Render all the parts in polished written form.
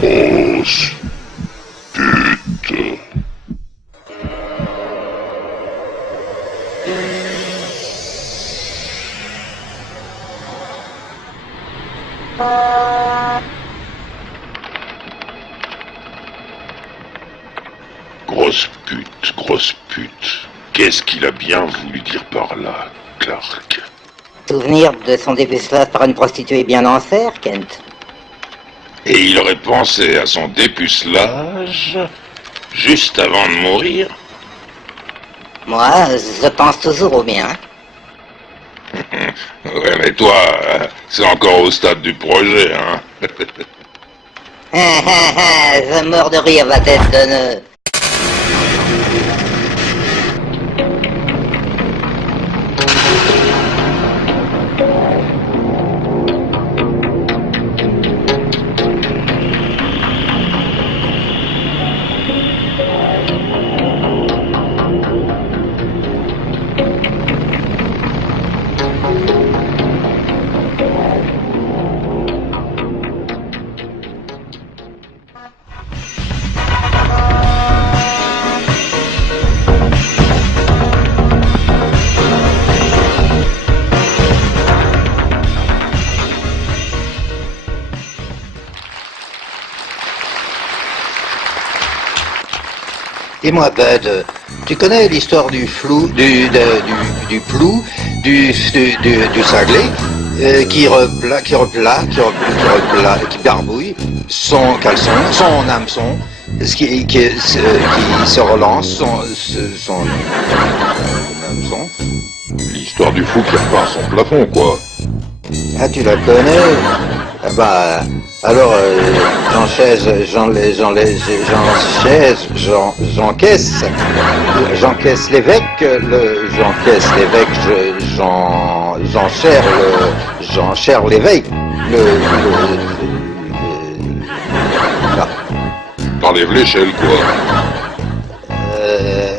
Grosse pute. Grosse pute, grosse pute. Qu'est-ce qu'il a bien voulu dire par là, Clark? Souvenir de son dépucelage par une prostituée bien en serre, Kent? Et il aurait pensé à son dépucelage juste avant de mourir? Moi, je pense toujours au mien. Ouais, mais toi, c'est encore au stade du projet, hein? Je meurs de rire, la tête de nœud. Dis-moi, Bud, tu connais l'histoire du flou, du plou, du cinglé, qui barbouille son caleçon, son hameçon, qui se relance, son hameçon. L'histoire du fou qui repart son plafond, quoi. Ah, tu la connais? Ah bah, alors, j'encaisse l'évêque, j'enchère l'évêque, là. T'enlèves l'échelle, quoi. Ouais.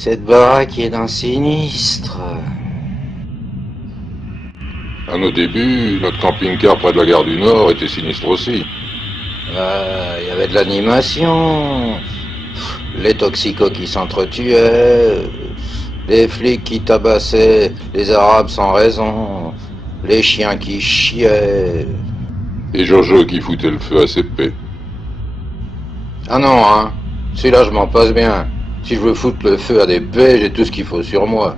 Cette baraque est d'un sinistre. À nos débuts, notre camping-car près de la gare du Nord était sinistre aussi. Il y avait de l'animation, les toxicos qui s'entretuaient, les flics qui tabassaient les Arabes sans raison, les chiens qui chiaient. Et Jojo qui foutait le feu à ses pets. Ah non, hein, celui-là je m'en passe bien. Si je veux foutre le feu à des paix, j'ai tout ce qu'il faut sur moi.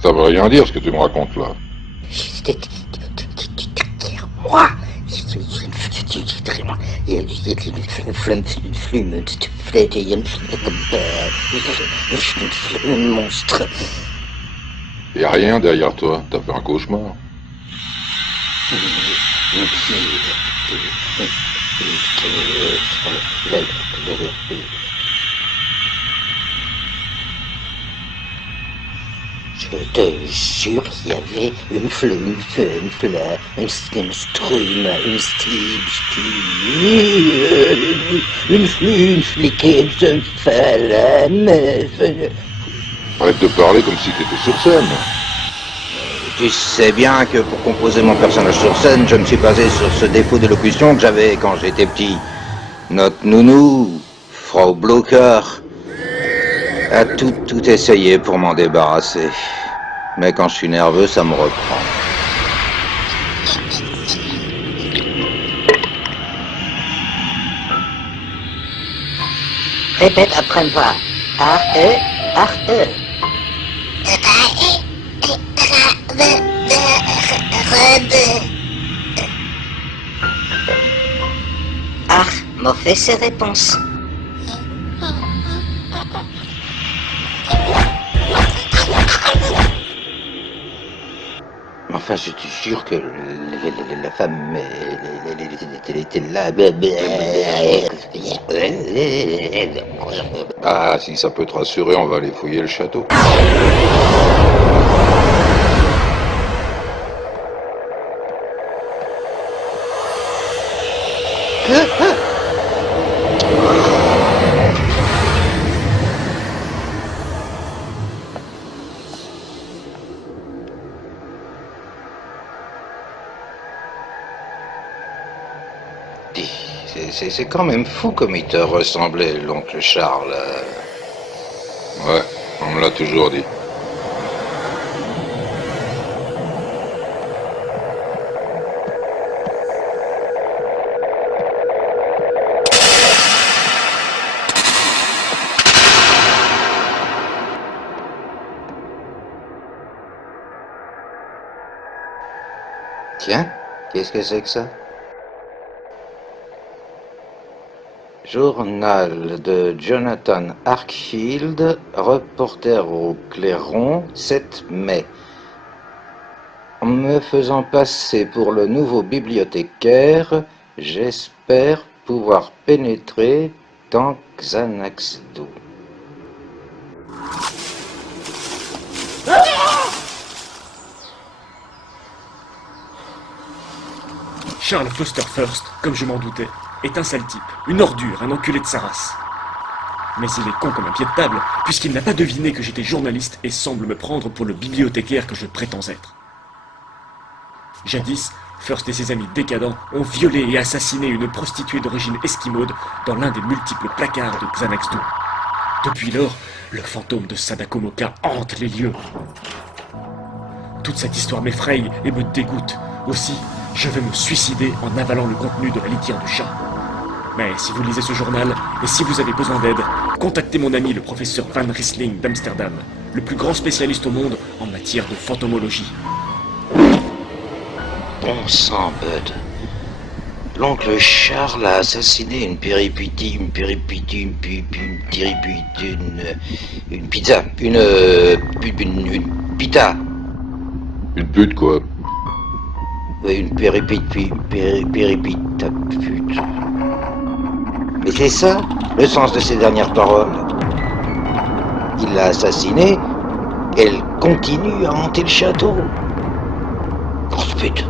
Ça veut rien dire ce que tu me racontes là. Moi, Monstre. Y a rien derrière toi, t'as fait un cauchemar. Je te jure qu'il y avait une flume, une fliquée de flamme. Arrête de parler comme si t'étais sur scène. Tu sais bien que pour composer mon personnage sur scène, je me suis basé sur ce défaut d'élocution que j'avais quand j'étais petit. Notre nounou, Frau Blocher, a tout essayé pour m'en débarrasser. Mais quand je suis nerveux, ça me reprend. Répète après moi. Ar-e. Mauvaise réponse. Enfin, je te jure que la femme, elle était là. Ah, si ça peut te rassurer, on va aller fouiller le château. C'est quand même fou comme il te ressemblait, l'oncle Charles. Ouais, on me l'a toujours dit. Tiens, qu'est-ce que c'est que ça? Journal de Jonathan Arkfield, reporter au Clairon, 7 mai. En me faisant passer pour le nouveau bibliothécaire, j'espère pouvoir pénétrer dans Xanaxdou. Charles Foster First, comme je m'en doutais, est un sale type, une ordure, un enculé de sa race. Mais il est con comme un pied de table, puisqu'il n'a pas deviné que j'étais journaliste et semble me prendre pour le bibliothécaire que je prétends être. Jadis, First et ses amis décadents ont violé et assassiné une prostituée d'origine esquimaude dans l'un des multiples placards de Xanaxdou. Depuis lors, le fantôme de Sadako Moka hante les lieux. Toute cette histoire m'effraie et me dégoûte. Aussi, je vais me suicider en avalant le contenu de la litière du chat. Mais si vous lisez ce journal, et si vous avez besoin d'aide, contactez mon ami le professeur Van Riesling d'Amsterdam, le plus grand spécialiste au monde en matière de fantomologie. Bon sang, Bud. L'oncle Charles a assassiné une pizza, une pita. Une pute, quoi. Oui, une péripita pute. Mais c'est ça, le sens de ses dernières paroles. Il l'a assassinée, elle continue à hanter le château. Grosse pute.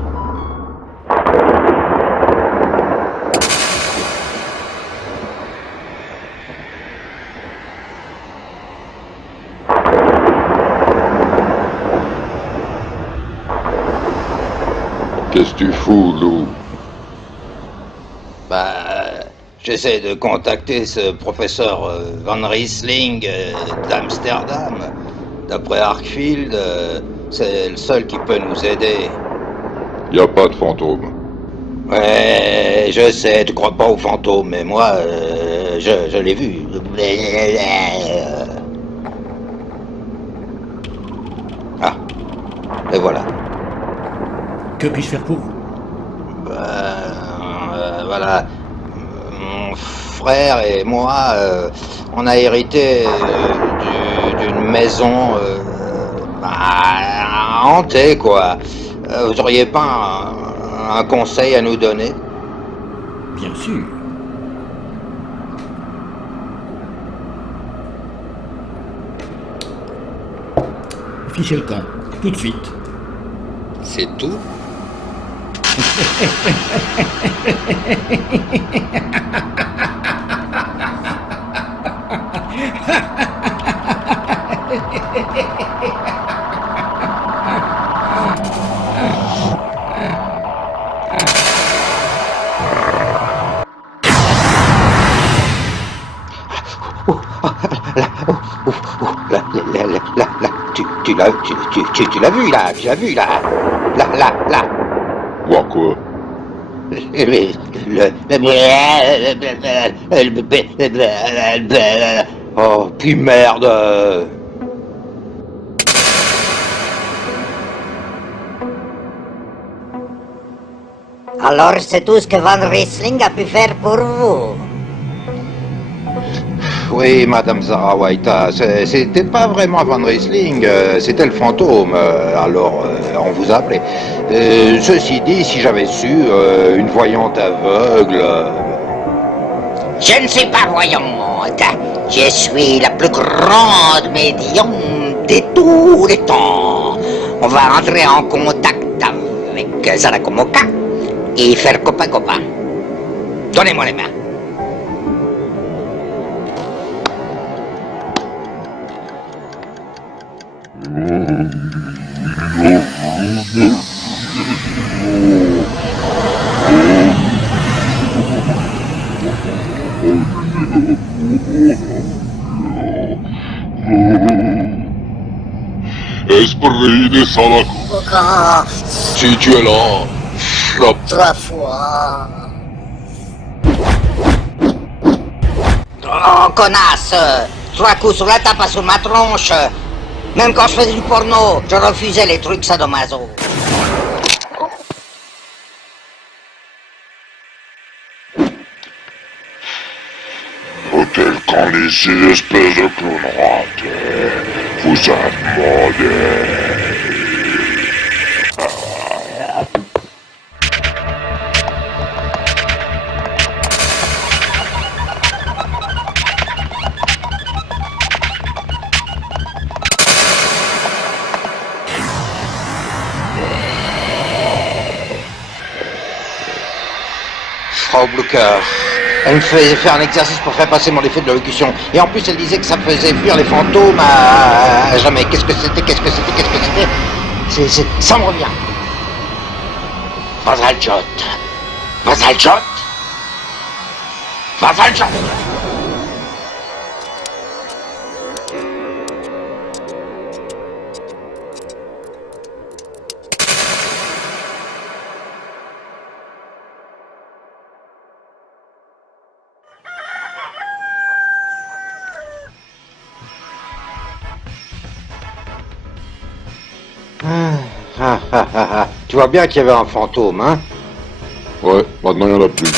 Qu'est-ce que tu fous, Lou? J'essaie de contacter ce professeur Van Riesling d'Amsterdam. D'après Arkfield, c'est le seul qui peut nous aider. Y a pas de fantôme. Ouais, je sais, tu crois pas aux fantômes, mais moi, je l'ai vu. Ah, et voilà. Que puis-je faire pour vous? Voilà, frère et moi, on a hérité d'une maison hantée, quoi. Vous auriez pas un conseil à nous donner? Bien sûr. Fichez le camp, tout de suite. C'est tout? Là, tu l'as vu, là, tu l'as vu, là. Là. Quoi? Oh, puis merde. Alors c'est tout ce que Van Riesling a pu faire pour vous. Oui, Madame Zarawaita, c'était pas vraiment Van Riesling, c'était le fantôme, alors on vous appelait. Ceci dit, si j'avais su, une voyante aveugle... Je ne suis pas voyante. Je suis la plus grande médium de tous les temps. On va entrer en contact avec Zarakomoka et faire copain-copain. Donnez-moi les mains. Esprit de Salako. Encore Si tu es là, frappe. 3 fois. Oh, connasse! 3 coups sur la table sur ma tronche. Même quand je faisais du porno, je refusais les trucs sadomaso. Hôtel quand ici, espèce de clown raté, vous a demandé. Frau Blucher, elle me faisait faire un exercice pour faire passer mon effet de l'allocution. Et en plus, elle disait que ça faisait fuir les fantômes à jamais. Qu'est-ce que c'était? Ça me revient. Vasaljot. Tu vois bien qu'il y avait un fantôme, hein? Ouais, maintenant il n'y en a plus.